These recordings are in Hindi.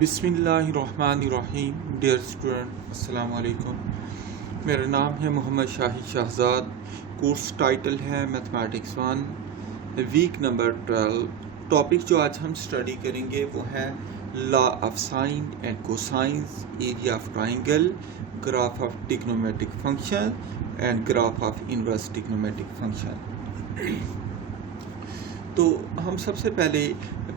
बिस्मिल्लाहिर्रहमानिर्रहीम। डियर स्टूडेंट, अस्सलाम वालेकुम। मेरा नाम है मोहम्मद शाहिद शहजाद। कोर्स टाइटल है मैथमेटिक्स 1, वीक नंबर 12। टॉपिक जो आज हम स्टडी करेंगे वो है law of sign and cosines, area of triangle, graph of trigonometric function and graph of inverse trigonometric function. तो हम सबसे पहले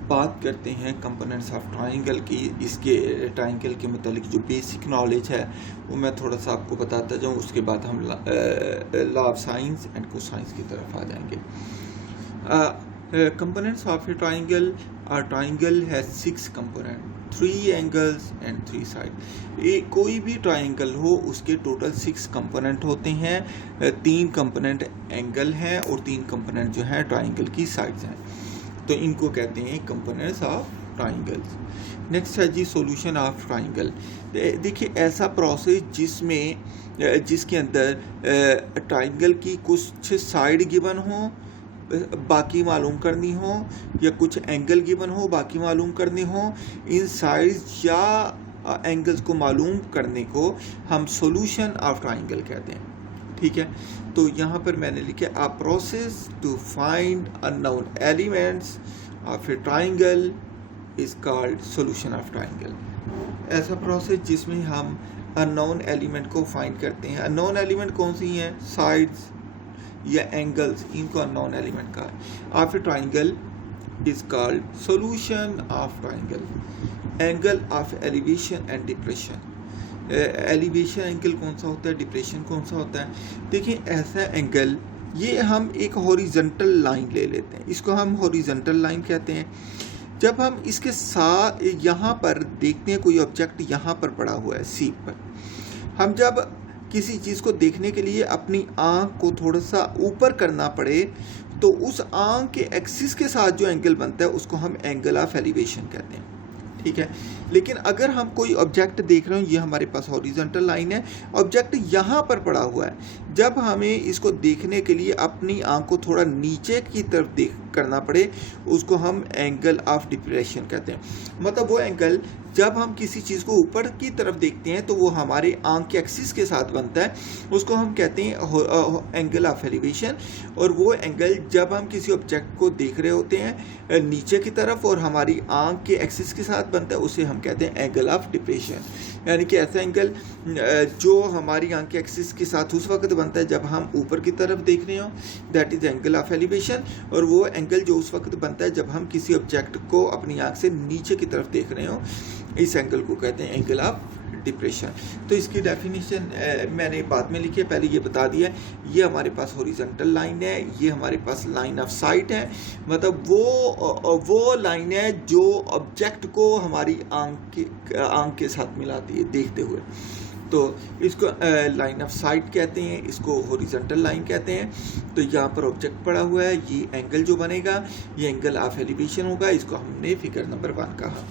बात करते हैं कंपोनेंट्स ऑफ ट्राइंगल की। इसके ट्राइंगल के मतलब जो बेसिक नॉलेज है वो मैं थोड़ा सा आपको बताता जाऊँ, उसके बाद हम law of science and cosines की तरफ आ जाएंगे। Components of a triangle has 6 component, 3 angles and 3 side. कोई भी ट्राइंगल हो उसके टोटल 6 कंपोनेंट होते हैं। 3 कंपोनेंट एंगल हैं और 3 कंपोनेंट जो है ट्राइंगल की साइड्स हैं, तो इनको कहते हैं कंपोनेंट्स ऑफ ट्राइंगल्स। नेक्स्ट है जी सॉल्यूशन ऑफ ट्राइंगल। देखिए ऐसा प्रोसेस जिसके अंदर ट्राइंगल की कुछ साइड गिवन हो, बाकी मालूम करनी हो, या कुछ एंगल गिवन हो, बाकी मालूम करनी हो। इन साइड्स या एंगल्स को मालूम करने को हम सॉल्यूशन ऑफ ट्राइंगल कहते हैं। ठीक है, तो यहाँ पर मैंने लिखा a process to find unknown elements of a triangle is called solution of triangle. ऐसा प्रोसेस जिसमें हम अननोन एलिमेंट को फाइंड करते हैं। अननोन एलिमेंट कौन सी हैं? साइड्स या एंगल्स, इनको अननोन एलिमेंट का of a triangle is called solution of triangle. Angle of elevation and depression. Elevation angle कौन सा होता है, डिप्रेशन कौन सा होता है? देखिए ऐसा एंगल, ये हम एक हॉरिजॉन्टल लाइन ले लेते हैं, इसको हम हॉरिजॉन्टल लाइन कहते हैं। जब हम इसके साथ यहाँ पर देखते हैं कोई ऑब्जेक्ट यहाँ पर पड़ा हुआ है सीट पर, हम जब किसी चीज़ को देखने के लिए अपनी आँख को थोड़ा सा ऊपर करना पड़े तो उस आँख के एक्सिस के साथ जो एंगल बनता है उसको हम एंगल ऑफ एलिवेशन कहते हैं। ठीक है, लेकिन अगर हम कोई ऑब्जेक्ट देख रहे हो, ये हमारे पास हॉरिजॉन्टल लाइन है, ऑब्जेक्ट यहाँ पर पड़ा हुआ है, जब हमें इसको देखने के लिए अपनी आंख को थोड़ा नीचे की तरफ देख करना पड़े उसको हम एंगल ऑफ डिप्रेशन कहते हैं। मतलब वो एंगल जब हम किसी चीज़ को ऊपर की तरफ देखते हैं तो वो हमारे आंख के एक्सिस के साथ बनता है, उसको हम कहते हैं एंगल ऑफ एलिवेशन। और वो एंगल जब हम किसी ऑब्जेक्ट को देख रहे होते हैं नीचे की तरफ और हमारी आंख के एक्सिस के साथ बनता है, उसे हम कहते हैं एंगल ऑफ डिप्रेशन। यानी कि ऐसा एंगल जो हमारी आंख के एक्सिस के साथ उस वक्त बनता है जब हम ऊपर की तरफ देख रहे हो, that is angle of elevation. और वो एंगल जो उस वक्त बनता है जब हम किसी ऑब्जेक्ट को अपनी आंख से नीचे की तरफ देख रहे हो, इस एंगल को कहते हैं एंगल ऑफ डिप्रेशन। तो इसकी डेफिनेशन मैंने बाद में लिखी है, पहले ये बता दिया। ये हमारे पास हॉरिजॉन्टल लाइन है, ये हमारे पास लाइन ऑफ साइट है, मतलब वो लाइन है जो ऑब्जेक्ट को हमारी आंख के साथ मिलाती है देखते हुए, तो इसको लाइन ऑफ साइट कहते हैं, इसको हॉरिजॉन्टल लाइन कहते हैं। तो यहाँ पर ऑब्जेक्ट पड़ा हुआ है, ये एंगल जो बनेगा ये एंगल ऑफ एलिवेशन होगा, इसको हमने फिगर नंबर 1 कहा।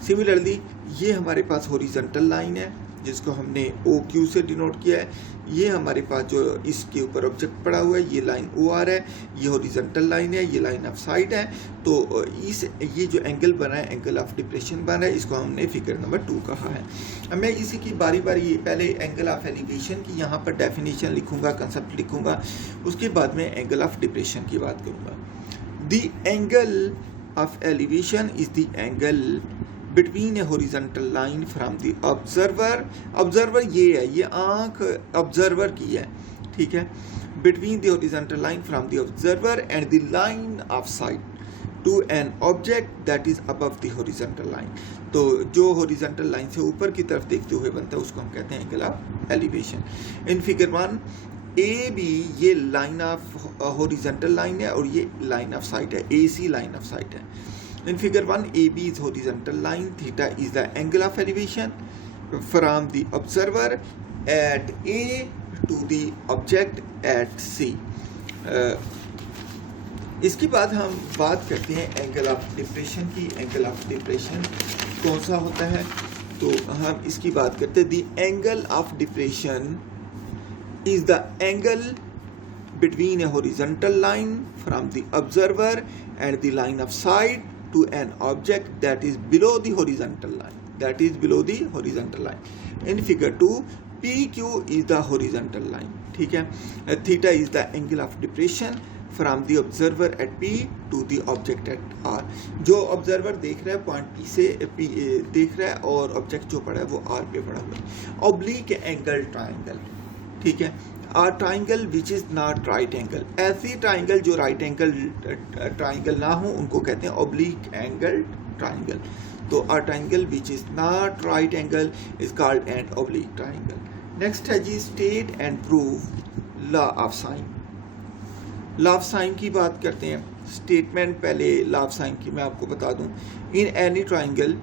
सिमिलरली ये हमारे पास हॉरिजॉन्टल लाइन है जिसको हमने OQ से डिनोट किया है। ये हमारे पास जो इसके ऊपर ऑब्जेक्ट पड़ा हुआ है ये लाइन OR है, ये हॉरिजॉन्टल लाइन है, ये लाइन ऑफ साइट है। तो ये जो एंगल बना है एंगल ऑफ डिप्रेशन बना है, इसको हमने फिगर नंबर 2 कहा है। अब मैं इसी की बारी बारी पहले एंगल ऑफ एलिवेशन की यहाँ पर डेफिनेशन लिखूंगा, कंसेप्ट लिखूंगा, उसके बाद में एंगल ऑफ डिप्रेशन की बात करूँगा। The angle of elevation is the angle between a horizontal line from the observer. Observer ये है, ये आंख ऑब्जर्वर की है, ठीक है। Between the horizontal line from the observer and the line of sight to an object that is above the horizontal line. तो जो हॉरिजॉन्टल लाइन से ऊपर की तरफ देखते हुए बनता है उसको हम कहते हैं angle of elevation. In figure 1 AB ये लाइन ऑफ हॉरिजॉन्टल लाइन है और ये लाइन ऑफ साइट है, AC लाइन ऑफ साइट है। In figure 1, AB is horizontal line, theta is the angle of elevation from the observer at A to the object at C. इसके बाद हम बात करते हैं एंगल ऑफ डिप्रेशन की। एंगल ऑफ डिप्रेशन कौन सा होता है, तो हम इसकी बात करते हैं। The angle of depression is the angle between a horizontal line from the observer and the line of sight to an object that is below the horizontal line. That is below the horizontal line. In figure 2, PQ is the horizontal line. ठीक है. Theta is the angle of depression from the observer at P to the object at R. जो ऑब्जर्वर देख रहा है पॉइंट P से P देख रहा है और ऑब्जेक्ट जो पड़ा है वो R पे पड़ा हुआ है. Oblique angle triangle. ठीक है. A triangle which is not right angle. ऐसी ट्राइंगल जो राइट एंगल ट्राइंगल ना हो उनको कहते हैं ऑब्लिक एंगल ट्राइंगल. तो a triangle which is not right angle is called an oblique triangle. Next है जी state and prove law of sine. Law of sign की बात करते हैं. स्टेटमेंट पहले लॉ ऑफ साइन की मैं आपको बता दूं. In any triangle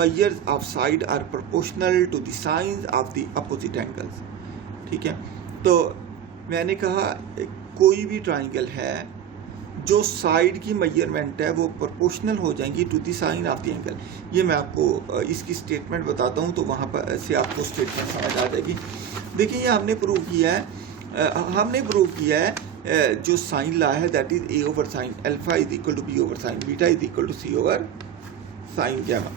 measures of side are proportional to the sines of the opposite angles. ठीक है. तो मैंने कहा कोई भी ट्राइंगल है जो साइड की मेजरमेंट है वो प्रोपोर्शनल हो जाएंगी to the sine of the angle. ये मैं आपको इसकी स्टेटमेंट बताता हूँ तो वहाँ पर से आपको स्टेटमेंट समझ आ जाएगी. देखिए ये हमने प्रूव किया है जो साइन ला है that is a over sine alpha is equal to B over sine beta is equal to c over sine gamma.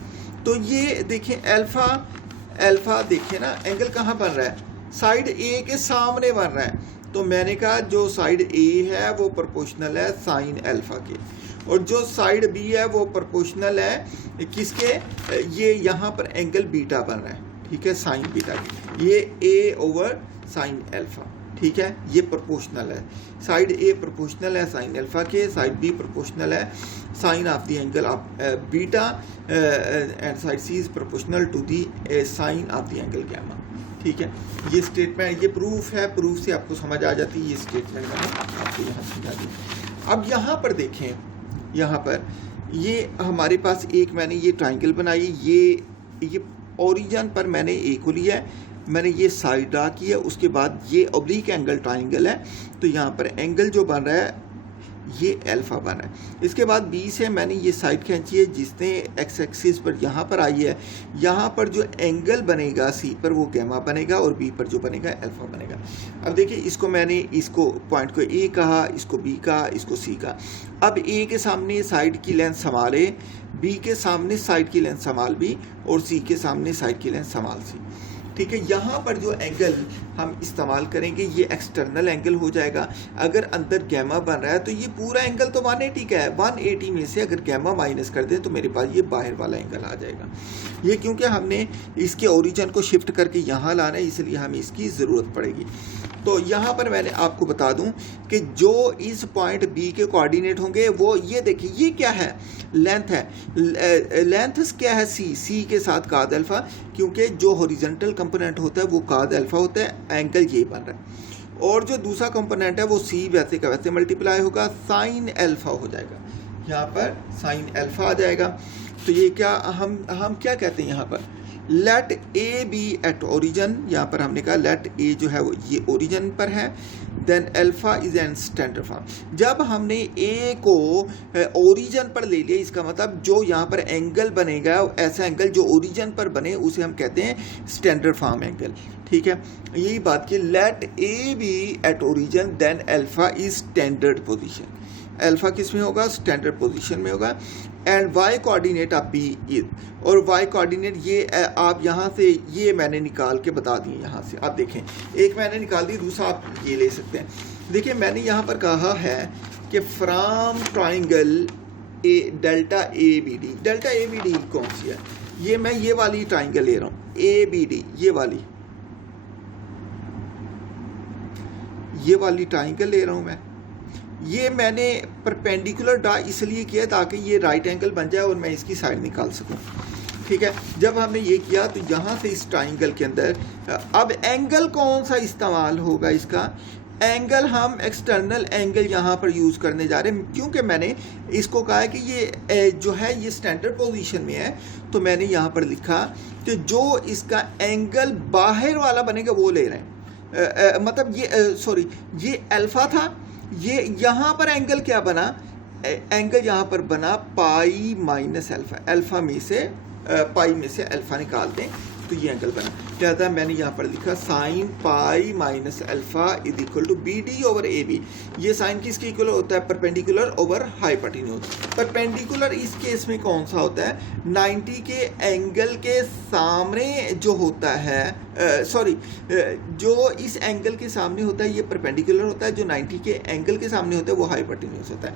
तो ये देखें अल्फा देखें ना एंगल कहाँ बन रहा है, साइड ए के सामने बन रहा है. तो मैंने कहा जो साइड ए है वो प्रोपोर्शनल है साइन अल्फा के और जो साइड बी है वो प्रोपोर्शनल है किसके, ये यहाँ पर एंगल बीटा बन रहा है. ठीक है. साइन बीटा की ये ए ओवर साइन अल्फा. ठीक है. ये प्रोपोर्शनल है. साइड ए प्रोपोर्शनल है साइन अल्फा के, साइड बी प्रोपोर्शनल है sine of the angle of beta and side c is proportional to the sine of the angle gamma. ठीक है. ये स्टेटमेंट ये प्रूफ है. प्रूफ से आपको समझ आ जाती है. ये स्टेटमेंट मैंने आपको यहाँ समझा दी. अब यहाँ पर देखें, यहाँ पर ये हमारे पास एक मैंने ये ट्राइंगल बनाई. ये ओरिजिन पर मैंने ए को लिया है, मैंने ये साइड ड्रा की है. उसके बाद ये ऑब्लिक एंगल ट्राइंगल है तो यहाँ पर एंगल जो बन रहा है ये अल्फा बन रहा है. इसके बाद बी से मैंने ये साइड खींची है जिसने एक्स एक्सिस पर यहाँ पर आई है. यहाँ पर जो एंगल बनेगा सी पर वो गैमा बनेगा और बी पर जो बनेगा अल्फा बनेगा. अब देखिए इसको पॉइंट को ए कहा, इसको बी कहा, इसको सी कहा. अब ए के सामने साइड की लेंथ संभाल ए, बी के सामने साइड की लेंथ संभाल बी और सी के सामने साइड की लेंथ संभाल सी. ठीक है. यहाँ पर जो एंगल हम इस्तेमाल करेंगे ये एक्सटर्नल एंगल हो जाएगा. अगर अंदर गैमा बन रहा है तो ये पूरा एंगल तो 180 का है. 180 में से अगर गैमा माइनस कर दें तो मेरे पास ये बाहर वाला एंगल आ जाएगा. ये क्योंकि हमने इसके ओरिजिन को शिफ्ट करके यहाँ लाना है इसलिए हमें इसकी ज़रूरत पड़ेगी. तो यहाँ पर मैंने आपको बता दूं कि जो इस पॉइंट बी के कोऑर्डिनेट होंगे वो ये देखिए ये क्या है, लेंथ है. लेंथ क्या है सी के साथ काद अल्फा, क्योंकि जो हॉरिजॉन्टल कंपोनेंट होता है वो काद अल्फा होता है. एंगल ये बन रहा है और जो दूसरा कंपोनेंट है वो सी वैसे का वैसे मल्टीप्लाई होगा साइन अल्फा हो जाएगा. यहाँ पर साइन अल्फा आ जाएगा. तो ये क्या हम क्या कहते हैं यहाँ पर let A B at origin. यहाँ पर हमने कहा लेट ए जो है वो ये ओरिजिन पर है. Then alpha is an standard form. जब हमने ए को ओरिजिन पर ले लिया इसका मतलब जो यहाँ पर एंगल बनेगा ऐसा एंगल जो ओरिजिन पर बने उसे हम कहते हैं स्टैंडर्ड फॉर्म एंगल. ठीक है. यही बात की let A B at origin then alpha is standard position. Alpha किस में होगा, स्टैंडर्ड पोजीशन में होगा. And y coordinate of B is, और वाई कोऑर्डिनेट ये आप यहाँ से ये मैंने निकाल के बता दिए. यहाँ से आप देखें एक मैंने निकाल दी, दूसरा आप ये ले सकते हैं. देखिए मैंने यहाँ पर कहा है कि from triangle a delta A B D. Delta A B D कौन सी है, ये मैं ये वाली ट्राइंगल ले रहा हूँ ए बी डी, ये वाली ट्राइंगल ले रहा हूँ मैं. ये मैंने परपेंडिकुलर ड्रा इसलिए किया ताकि ये राइट एंगल बन जाए और मैं इसकी साइड निकाल सकूं. ठीक है. जब हमने ये किया तो यहाँ से इस ट्राइंगल के अंदर अब एंगल कौन सा इस्तेमाल होगा, इसका एंगल हम एक्सटर्नल एंगल यहाँ पर यूज़ करने जा रहे हैं. क्योंकि मैंने इसको कहा है कि ये जो है ये स्टैंडर्ड पोजीशन में है तो मैंने यहाँ पर लिखा कि जो इसका एंगल बाहर वाला बनेगा वो ले रहे हैं. मतलब ये अल्फा था, ये यहाँ पर एंगल क्या बना, एंगल यहाँ पर बना पाई माइनस अल्फा. अल्फा में से पाई में से अल्फा निकाल दें तो ये एंगल बना। लिहाजा मैंने यहाँ पर लिखा sine pi minus alpha is equal to B D over A B. ये साइन किसके इक्वल होता है? Perpendicular over hypotenuse. परपेंडिकुलर इस केस में कौन सा होता है? 90 के एंगल के सामने जो होता है, जो इस एंगल के सामने होता है ये परपेंडिकुलर होता है, जो 90 के एंगल के सामने होता है वो हाइपोटेन्यूज होता है।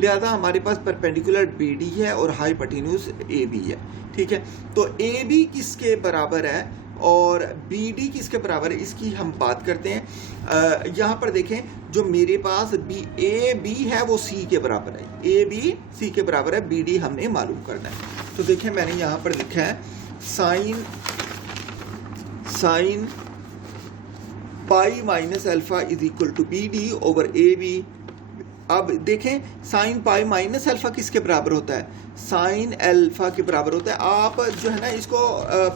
लिहाजा हमारे पास परपेंडिकुलर बी डी है और हाइपोटेन्यूज ए बी है। ठीक है, तो ए बी किसके बराबर है और बी डी किसके बराबर है, इसकी हम बात करते हैं। यहाँ पर देखें, जो मेरे पास ए बी है वो सी के बराबर है, ए बी सी के बराबर है, बी डी हमने मालूम करना है। तो देखें मैंने यहाँ पर लिखा है sine pi minus alpha is equal to B D over A B. अब देखें साइन पाई माइनस अल्फा किसके बराबर होता है? साइन अल्फा के बराबर होता है। आप जो है ना इसको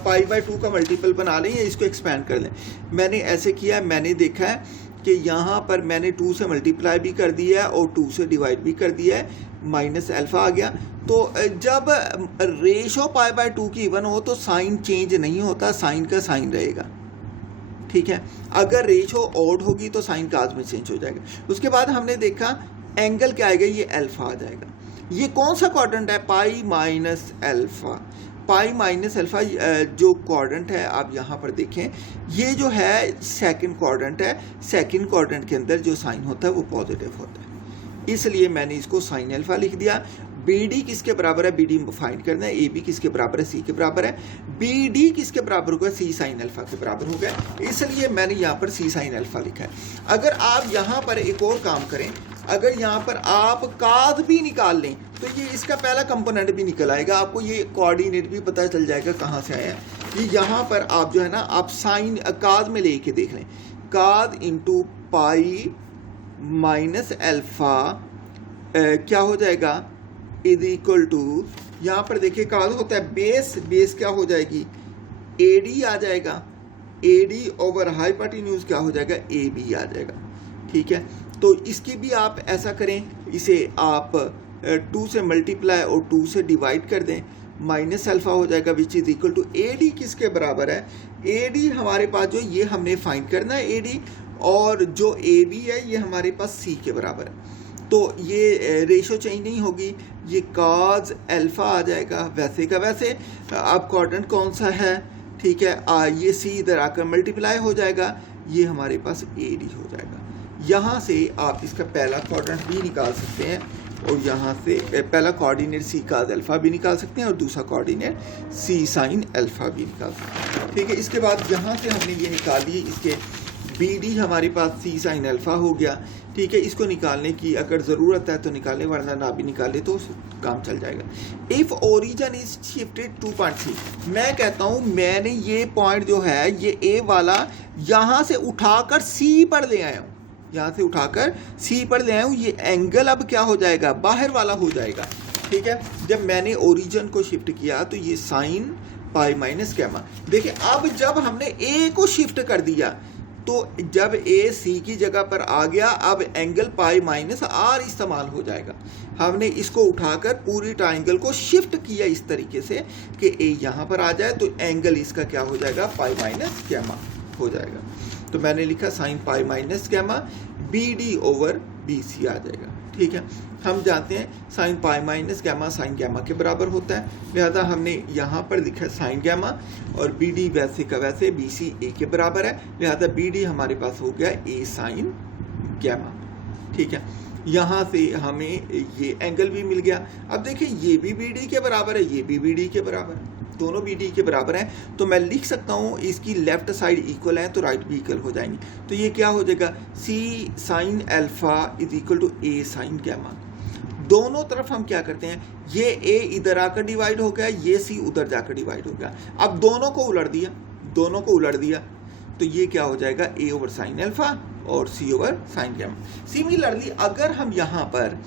पाई बाय 2 का मल्टीपल बना लें या इसको एक्सपेंड कर लें। मैंने ऐसे किया, मैंने देखा है कि यहाँ पर मैंने 2 से मल्टीप्लाई भी कर दिया है और 2 से डिवाइड भी कर दिया है, माइनस अल्फा आ गया। तो जब रेशो पाई बाय 2 की इवन हो तो साइन चेंज नहीं होता, साइन का साइन रहेगा। ठीक है, अगर रेशो ऑड होगी तो साइन का में चेंज हो जाएगा। उसके बाद हमने देखा एंगल क्या आएगा, ये अल्फा आ जाएगा। ये कौन सा क्वाड्रेंट है? पाई माइनस अल्फा। पाई माइनस अल्फा जो क्वाड्रेंट है आप यहाँ पर देखें, ये जो है सेकंड क्वाड्रेंट है। सेकंड क्वाड्रेंट के अंदर जो साइन होता है वो पॉजिटिव होता है, इसलिए मैंने इसको साइन अल्फा लिख दिया। बी डी किसके बराबर है? बी डी फाइंड करना है। ए बी किसके बराबर है? सी के बराबर है। बी डी किसके बराबर होगा? सी साइन अल्फा के बराबर हो गया, इसलिए मैंने यहाँ पर सी साइन अल्फा लिखा है। अगर आप यहाँ पर एक और काम करें, अगर यहाँ पर आप काद भी निकाल लें तो ये इसका पहला कंपोनेंट भी निकल आएगा, आपको ये कोऑर्डिनेट भी पता चल जाएगा कहाँ से आया है। ये यहाँ पर आप जो है ना आप साइन काद में लेके देख लें, काद इंटू पाई माइनस अल्फा क्या हो जाएगा? इज इक्वल टू, यहाँ पर देखिए काद होता है बेस क्या हो जाएगी? ए डी आ जाएगा, ए डी ओवर हाइपोटेन्यूज क्या हो जाएगा? ए बी आ जाएगा। ठीक है, तो इसकी भी आप ऐसा करें, इसे आप 2 से मल्टीप्लाई और 2 से डिवाइड कर दें, माइनस अल्फा हो जाएगा which is equal to A D किसके बराबर है? ए डी हमारे पास जो ये हमने फाइंड करना है ए डी, और जो ए बी है ये हमारे पास सी के बराबर है। तो ये रेशो चेंज नहीं होगी, ये कॉज अल्फा आ जाएगा वैसे का वैसे। अब क्वाड्रेंट कौन सा है? ठीक है, ये सी इधर आकर मल्टीप्लाई हो जाएगा, ये हमारे पास ए डी हो जाएगा। यहाँ से आप इसका पहला क्वाड्रेंट भी निकाल सकते हैं और यहाँ से पहला कोऑर्डिनेट सी काज अल्फा भी निकाल सकते हैं और दूसरा कोऑर्डिनेट सी साइन अल्फा भी निकाल सकते हैं। ठीक है, इसके बाद यहाँ से हमने ये निकाल लिए, इसके बी डी हमारे पास सी साइन अल्फा हो गया। ठीक है, इसको निकालने की अगर ज़रूरत है तो निकालें, वरना ना भी निकाले तो काम चल जाएगा। इफ़ ओरिजिन इज शिफ्टेड 2.3, मैं कहता हूँ मैंने ये पॉइंट जो है ये ए वाला यहाँ से उठाकर सी पर ले आया हूँ, यहाँ से उठाकर सी पर ले आया हूँ। ये एंगल अब क्या हो जाएगा? बाहर वाला हो जाएगा। ठीक है, जब मैंने ओरिजिन को शिफ्ट किया तो ये साइन पाई माइनस गैमा। देखिए अब जब हमने ए को शिफ्ट कर दिया तो जब ए सी की जगह पर आ गया, अब एंगल पाई माइनस आर इस्तेमाल हो जाएगा। हमने इसको उठाकर पूरी ट्राइंगल को शिफ्ट किया इस तरीके से कि ए यहाँ पर आ जाए, तो एंगल इसका क्या हो जाएगा? पाई माइनस गैमा हो जाएगा। तो मैंने लिखा sine pi minus gamma, b D over b c आ जाएगा। ठीक है, हम जानते हैं sine pi minus gamma sine gamma के बराबर होता है, लिहाजा हमने यहाँ पर लिखा है साइन गैमा, और बी डी वैसे का वैसे बी सी ए के बराबर है, लिहाजा बी डी हमारे पास हो गया ए साइन गैमा। ठीक है, यहाँ से हमें ये एंगल भी मिल गया। अब देखिए ये भी बी डी के बराबर है, ये भी बी डी के बराबर है, दोनों बी डी के बराबर हैं, तो मैं लिख सकता हूँ इसकी लेफ्ट साइड इक्वल है तो राइट भी इक्वल हो जाएंगी। तो ये क्या हो जाएगा? C sine alpha is equal to a sine gamma. दोनों तरफ हम क्या करते हैं, ये ए इधर आकर डिवाइड हो गया, ये सी उधर जाकर डिवाइड हो गया। अब दोनों को उलट दिया तो ये क्या हो जाएगा? ए ओवर साइन अल्फा और सी ओवर साइन गैमा। सिमिलरली अगर हम यहाँ पर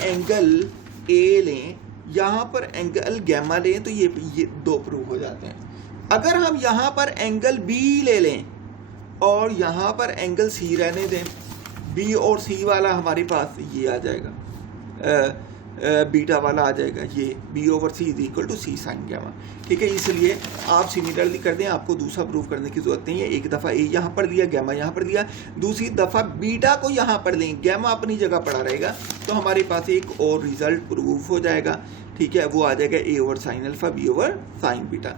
एंगल ए लें, यहाँ पर एंगल गैमा लें, तो ये दो प्रूव हो जाते हैं। अगर हम यहाँ पर एंगल बी ले लें और यहाँ पर एंगल सी रहने दें, बी और सी वाला हमारे पास ये आ जाएगा, बीटा वाला आ जाएगा, ये b over c is equal to c sine gamma. ठीक है, इसलिए आप सिमिलरली कर दें, आपको दूसरा प्रूव करने की जरूरत नहीं है। एक दफ़ा ए यहाँ पर लिया, गैमा यहाँ पर लिया, दूसरी दफ़ा बीटा को यहाँ पर लें, गैमा अपनी जगह पड़ा रहेगा, तो हमारे पास एक और रिजल्ट प्रूफ हो जाएगा। ठीक है, वो आ जाएगा a over sine alpha b over sine beta.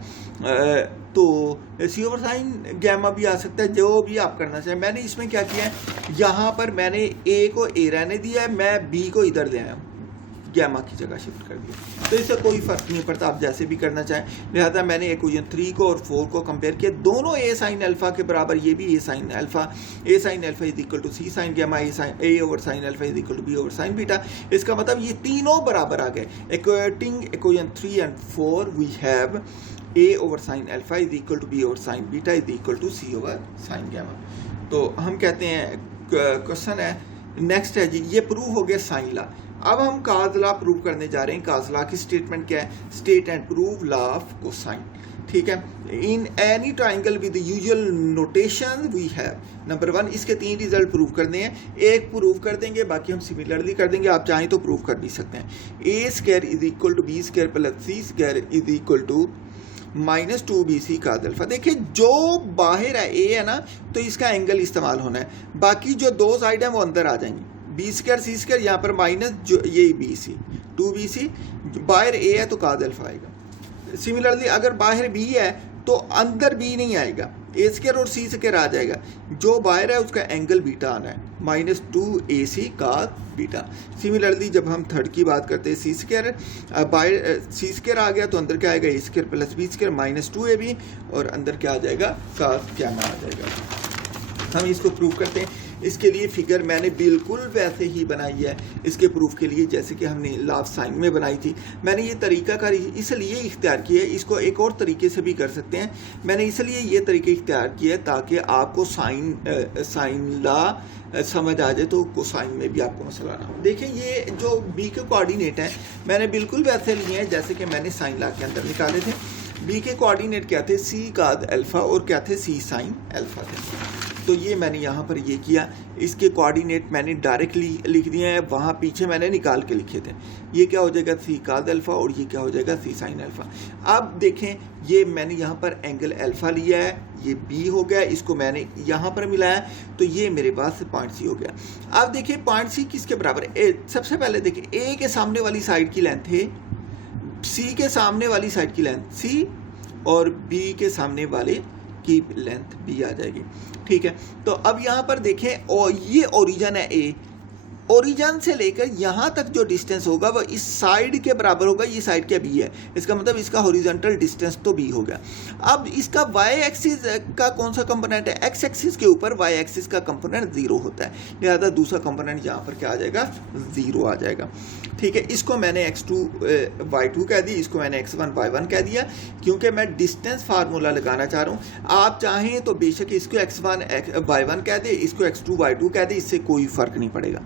तो सी ओवर साइन गैमा भी आ सकता है, जो भी आप करना चाहें। मैंने इसमें क्या किया है, यहाँ पर मैंने ए को ए रहने दिया है, मैं बी को इधर ले आया हूँ, गैमा की जगह शिफ्ट कर दिया, तो इससे कोई फर्क नहीं पड़ता, आप जैसे भी करना चाहें। लिहाजा मैंने इक्वेशन 3 को और 4 को कंपेयर किया, दोनों ए साइन अल्फा के बराबर, ये भी a sine alpha is equal to c sine gamma, a over sine alpha is equal to B over sine beta. इसका मतलब ये तीनों बराबर आ गए। Equating equation 3 and 4 we have a over sine alpha is equal to B over sine beta is equal to c over sine gamma. तो हम कहते हैं, क्वेश्चन है नेक्स्ट है जी, ये प्रूव हो गया साइन लॉ। अब हम काज लॉ प्रूव करने जा रहे हैं। काज लॉ की स्टेटमेंट क्या है, state and prove law of cosine. ठीक है, in any triangle with usual notation we have, number 1, इसके 3 रिजल्ट प्रूव करने हैं, एक प्रूव कर देंगे, बाकी हम सिमिलरली कर देंगे, आप चाहें तो प्रूव कर भी सकते हैं। A square is equal to B square plus C square is equal to -2bc cos alpha. देखिए, जो बाहर है ए है ना, तो इसका एंगल इस्तेमाल होना है, बाकी जो दो साइड है वो अंदर आ जाएंगी, बी स्क्वायर सी स्क्वायर, यहाँ पर माइनस जो ये बी सी 2bc, बाहर ए है तो काज अल्फा आएगा। सिमिलरली अगर बाहर बी है तो अंदर बी नहीं आएगा, ए स्क्वायर और सी स्क्वायर आ जाएगा, जो बाहर है उसका एंगल बीटा आना है, -2ac काज बीटा। सिमिलरली जब हम थर्ड की बात करते हैं, सी स्क्वायर बाहर सी स्क्वायर आ गया तो अंदर क्या आएगा, a square plus B square -2ab, और अंदर क्या आ जाएगा, काज गैमा आ जाएगा। हम इसको प्रूव करते हैं। इसके लिए फिगर मैंने बिल्कुल वैसे ही बनाई है इसके प्रूफ के लिए, जैसे कि हमने लॉ ऑफ साइन में बनाई थी। मैंने ये तरीकाकार इसलिए इख्तियार किया है, इसको एक और तरीके से भी कर सकते हैं। मैंने इसलिए ये तरीके इख्तियार किया है ताकि आपको साइन लॉ समझ आ जाए, तो कोसाइन में भी आपको मसला ना हो। देखिए, ये जो बी के कोऑर्डिनेट हैं मैंने बिल्कुल वैसे लिए हैं जैसे कि मैंने साइन लॉ के अंदर निकाले थे। बी के कोऑर्डिनेट क्या थे, सी काज अल्फा, और क्या थे, सी साइन अल्फा थे। तो ये मैंने यहाँ पर ये किया, इसके कोऑर्डिनेट मैंने डायरेक्टली लिख दिए हैं, वहाँ पीछे मैंने निकाल के लिखे थे। ये क्या हो जाएगा, सी काज अल्फा, और ये क्या हो जाएगा, सी साइन अल्फा। अब देखें, ये मैंने यहाँ पर एंगल अल्फा लिया है, ये बी हो गया, इसको मैंने यहाँ पर मिलाया, तो ये मेरे पास पॉइंट सी हो गया। अब देखिए, पॉइंट सी किसके बराबर है, सबसे पहले देखिए, ए के सामने वाली साइड की लेंथ है, सी के सामने वाली साइड की लेंथ सी, और बी के सामने वाले की लेंथ बी आ जाएगी। ठीक है, तो अब यहाँ पर देखें, और ये ओरिजिन है ए, ओरिजिन से लेकर यहाँ तक जो डिस्टेंस होगा वो इस साइड के बराबर होगा, ये साइड क्या बी है, इसका मतलब इसका हॉरिजॉन्टल डिस्टेंस तो बी हो गया। अब इसका वाई एक्सिस का कौन सा कंपोनेंट है, एक्स एक्सिस के ऊपर वाई एक्सिस का कंपोनेंट 0 होता है, लिहाजा दूसरा कंपोनेंट यहाँ पर क्या आ जाएगा, 0 आ जाएगा। ठीक है, इसको मैंने x2 y2 कह दी, इसको मैंने x1 y1 कह दिया, क्योंकि मैं डिस्टेंस फार्मूला लगाना चाह रहा हूँ। आप चाहें तो बेशक इसको x1 y1 कह दे, इसको x2 y2 कह दे, इससे कोई फ़र्क नहीं पड़ेगा।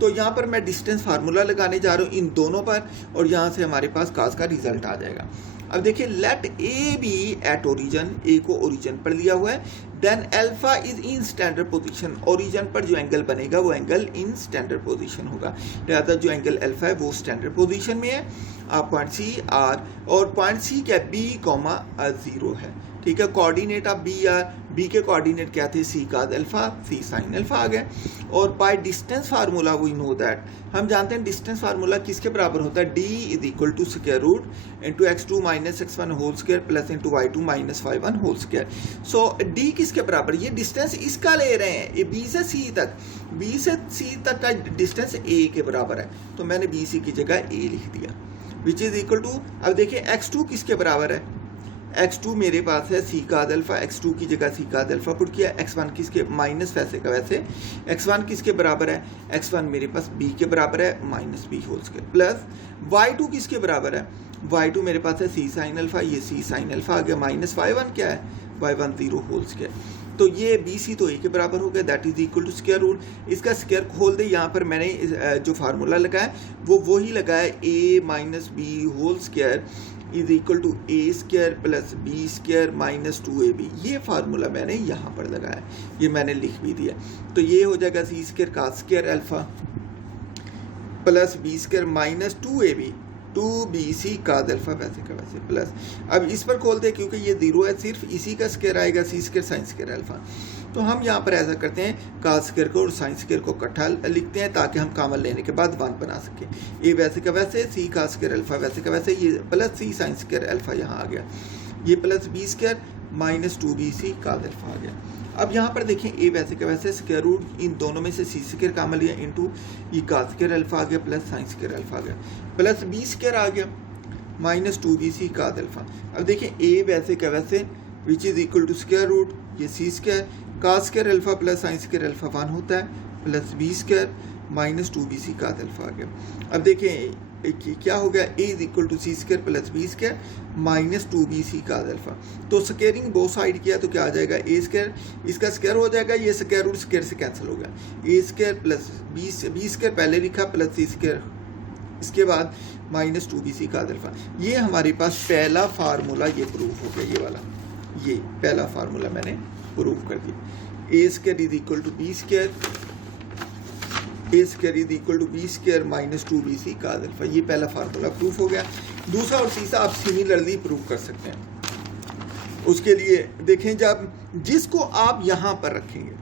तो यहाँ पर मैं डिस्टेंस फार्मूला लगाने जा रहा हूँ इन दोनों पर, और यहाँ से हमारे पास काज का रिजल्ट आ जाएगा। अब देखिए, let A B at origin, a को ओरिजिन पर लिया हुआ है, then alpha is in standard position, origin पर जो एंगल बनेगा वो एंगल इन स्टैंडर्ड पोजीशन होगा, लिहाजा जो एंगल अल्फा है वो स्टैंडर्ड पोजीशन में है। आप पॉइंट सी आर, और पॉइंट सी क्या, बी कॉमा 0 है। ठीक है, coordinate of B are, B के कोऑर्डिनेट क्या थे, c cos alpha, c sine alpha आ गए। और by distance formula we know that, हम जानते हैं डिस्टेंस फार्मूला किसके बराबर होता है, d is equal to square root into x2 minus x1 whole square plus into y2 minus y1 whole square. So D किसके बराबर, ये डिस्टेंस इसका ले रहे हैं, ये बी से सी तक, बी से सी तक का डिस्टेंस ए के बराबर है, तो मैंने बी सी की जगह ए लिख दिया, विच इज इक्वल टू, अब देखिए x2 किसके बराबर है, x2 मेरे पास है सी काज अल्फा, x2 की जगह सी काज अल्फा पुट किया, x1 किसके, माइनस वैसे का वैसे, x1 किसके बराबर है, x1 मेरे पास b के बराबर है minus b whole square, plus y2 किसके बराबर है, y2 मेरे पास है सी साइन अल्फा, ये सी साइन अल्फा आ गया, माइनस y1 क्या है, y1 0 होल स्क्वायर। तो ये बी सी तो ए के बराबर हो गया, that is equal to square root. इसका स्क्वायर खोल दे, यहाँ पर मैंने जो फार्मूला लगाया वो वही लगाया, a minus b whole square is equal to A square plus B square minus 2ab, ये फार्मूला मैंने यहाँ पर लगाया, ये मैंने लिख भी दिया। तो ये हो जाएगा c square cos square alpha plus B square minus 2ab 2bc काद अल्फा वैसे का वैसे प्लस, अब इस पर खोलते हैं क्योंकि ये 0 है, सिर्फ इसी का स्क्वायर आएगा, सी स्क्वायर साइन स्क्वायर अल्फा। तो हम यहाँ पर ऐसा करते हैं, काद स्क्वायर को और साइन स्क्वायर को इकट्ठा लिखते हैं ताकि हम कॉमन लेने के बाद 1 बना सकें। ए वैसे का वैसे, सी काद स्क्वायर अल्फा वैसे का वैसे, ये plus c sine square alpha यहाँ आ गया, ये plus B square minus 2bc काद अल्फा आ गया। अब यहाँ पर देखें, ए वैसे का वैसे स्क्वायर रूट इन दोनों में से सी स्क्वायर कॉमन लिया इनटू ये काद स्क्वायर अल्फा आ गया प्लस साइन स्क्वायर अल्फा आ गया, प्लस बी स्क्वायर आ गया माइनस 2bc काद अल्फा। अब देखें, ए वैसे का वैसे which is equal to square root ये c square cos square alpha plus sine square alpha 1 होता है plus B square minus 2bc काद अल्फा आ गया। अब देखें क्या हो गया, a is equal to C square plus B square minus 2bc Kad alpha. तो स्क्वायरिंग बोथ साइड किया तो क्या आ जाएगा, ए स्क्वायर इसका स्क्वायर हो जाएगा, ये स्क्वायर रूट स्क्वायर से कैंसिल हो गया, ए स्क्वायर प्लस बी स्क्वायर पहले लिखा प्लस सी स्क्वायर इसके बाद माइनस 2bc काद अल्फा। ये हमारे पास पहला फार्मूला ये प्रूफ हो गया, ये वाला, ये पहला फार्मूला मैंने प्रूफ कर दिया। A square is equal to B square, A square is equal to B square minus 2bc Kad alpha, ये पहला फार्मूला प्रूफ हो गया। दूसरा और तीसरा आप सिमिलरली प्रूफ कर सकते हैं। उसके लिए देखें, जब जिसको आप यहां पर रखेंगे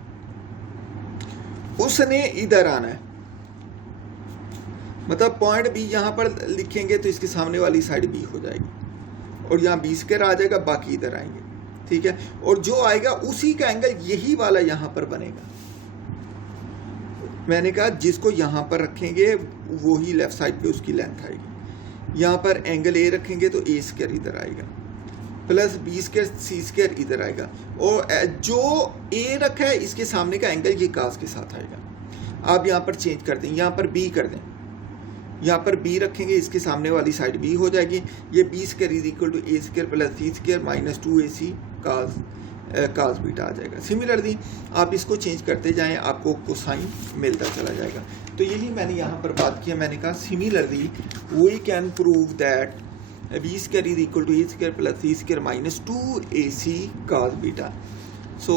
उसने इधर आना है, मतलब पॉइंट बी यहां पर लिखेंगे तो इसके सामने वाली साइड बी हो जाएगी और यहाँ बी स्क्वायर आ जाएगा, बाकी इधर आएंगे, ठीक है। और जो आएगा उसी का एंगल यही वाला यहां पर बनेगा। मैंने कहा जिसको यहाँ पर रखेंगे वो ही लेफ्ट साइड पे उसकी लेंथ आएगी। यहाँ पर एंगल ए रखेंगे तो ए स्क्वायर इधर आएगा plus B square C square इधर आएगा, और जो ए रखा है इसके सामने का एंगल ये कास के साथ आएगा। आप यहाँ पर चेंज कर दें, यहाँ पर बी कर दें, यहाँ पर बी रखेंगे इसके सामने वाली साइड बी हो जाएगी, ये B square is equal to A square plus C square minus 2ac cos beta आ जाएगा। सिमिलरली आप इसको चेंज करते जाएं, आपको कोसाइन मिलता चला जाएगा। तो यही मैंने यहाँ पर बात किया, मैंने कहा similarly we can prove that B square is equal to A square plus C square minus 2ac cos beta. So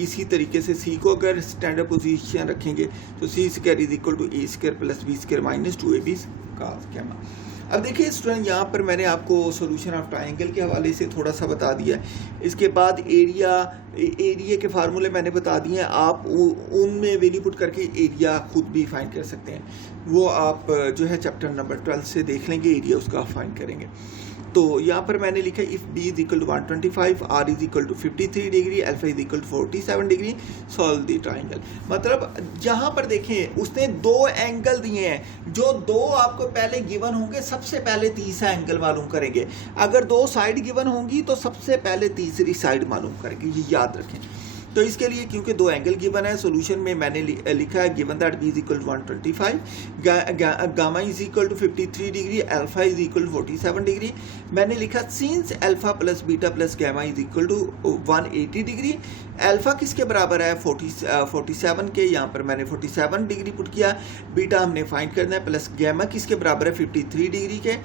इसी तरीके से सी को अगर स्टैंडर्ड पोजीशन रखेंगे तो C square is equal to A square plus B square minus 2ab cos gamma. अब देखिए स्टूडेंट, यहाँ पर मैंने आपको सॉल्यूशन ऑफ ट्रायंगल के हवाले से थोड़ा सा बता दिया है। इसके बाद एरिया के फार्मूले मैंने बता दिए हैं, आप उनमें वैल्यू पुट करके एरिया खुद भी फाइंड कर सकते हैं। वो आप जो है चैप्टर नंबर 12 से देख लेंगे, एरिया उसका फाइंड करेंगे। तो यहाँ पर मैंने लिखा if b is equal to 125, r is equal to 53 degree, alpha is equal to 47 degree, solve the triangle. मतलब यहाँ पर देखें उसने दो एंगल दिए हैं, जो दो आपको पहले गिवन होंगे सबसे पहले तीसरा एंगल मालूम करेंगे। अगर दो साइड गिवन होंगी तो सबसे पहले तीसरी साइड मालूम करेंगे, ये याद रखें। तो इसके लिए क्योंकि दो एंगल गिवन है, सॉल्यूशन में मैंने लिखा है given that b is equal to 125, gamma is equal to 53 degree, alpha is equal to 47 degree. मैंने लिखा since alpha plus beta plus gamma is equal to 180 degree. Alpha किसके बराबर है 47 के, यहाँ पर मैंने 47 डिग्री पुट किया। बीटा हमने फाइंड करना है, प्लस गामा किसके बराबर है 53 डिग्री के,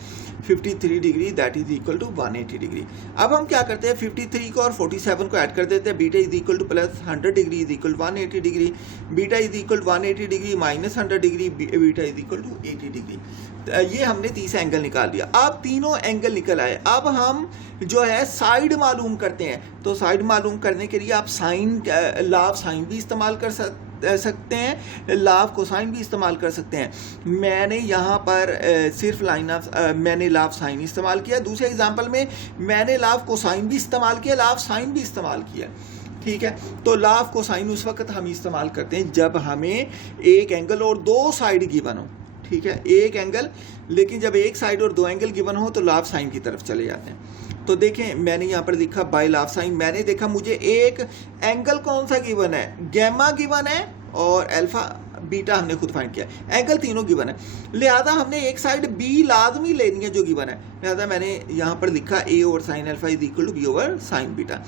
53 degree that is equal to 180 degree. अब हम क्या करते हैं 53 को और 47 को ऐड कर देते हैं। Beta is equal to plus 100 degree is equal 180 degree, beta is equal 180 degree minus 100 degree, beta is equal to 80 degree. ये हमने तीसरा एंगल निकाल लिया। अब तीनों एंगल निकल आए। अब हम जो है साइड मालूम करते हैं। तो साइड मालूम करने के लिए आप साइन लाभ साइन भी इस्तेमाल कर सकते हैं, लाभ कोसाइन भी इस्तेमाल कर सकते हैं। मैंने यहाँ पर सिर्फ लाइन ऑफ मैंने लाभ साइन इस्तेमाल किया। दूसरे एग्जांपल में मैंने लाभ कोसाइन भी इस्तेमाल किया, लाभ साइन भी इस्तेमाल किया। ठीक है, तो लाभ कोसाइन उस वक्त हम इस्तेमाल करते हैं जब हमें एक एंगल और दो साइड गिवन हो। ठीक है, एक एंगल, लेकिन जब एक साइड और दो एंगल गिवन हो तो लाभ साइन की तरफ चले जाते हैं। तो देखें मैंने यहाँ पर लिखा बाय लाभ साइन। मैंने देखा मुझे एक एंगल कौन सा गिवन है, गैमा गिवन है और अल्फा बीटा हमने खुद फाइंड किया। एंगल तीनों गिवन है, लिहाजा हमने एक साइड बी लाजमी लेनी है जो गिवन है। लिहाजा मैंने यहाँ पर लिखा A over sine alpha is equal to B over sine beta.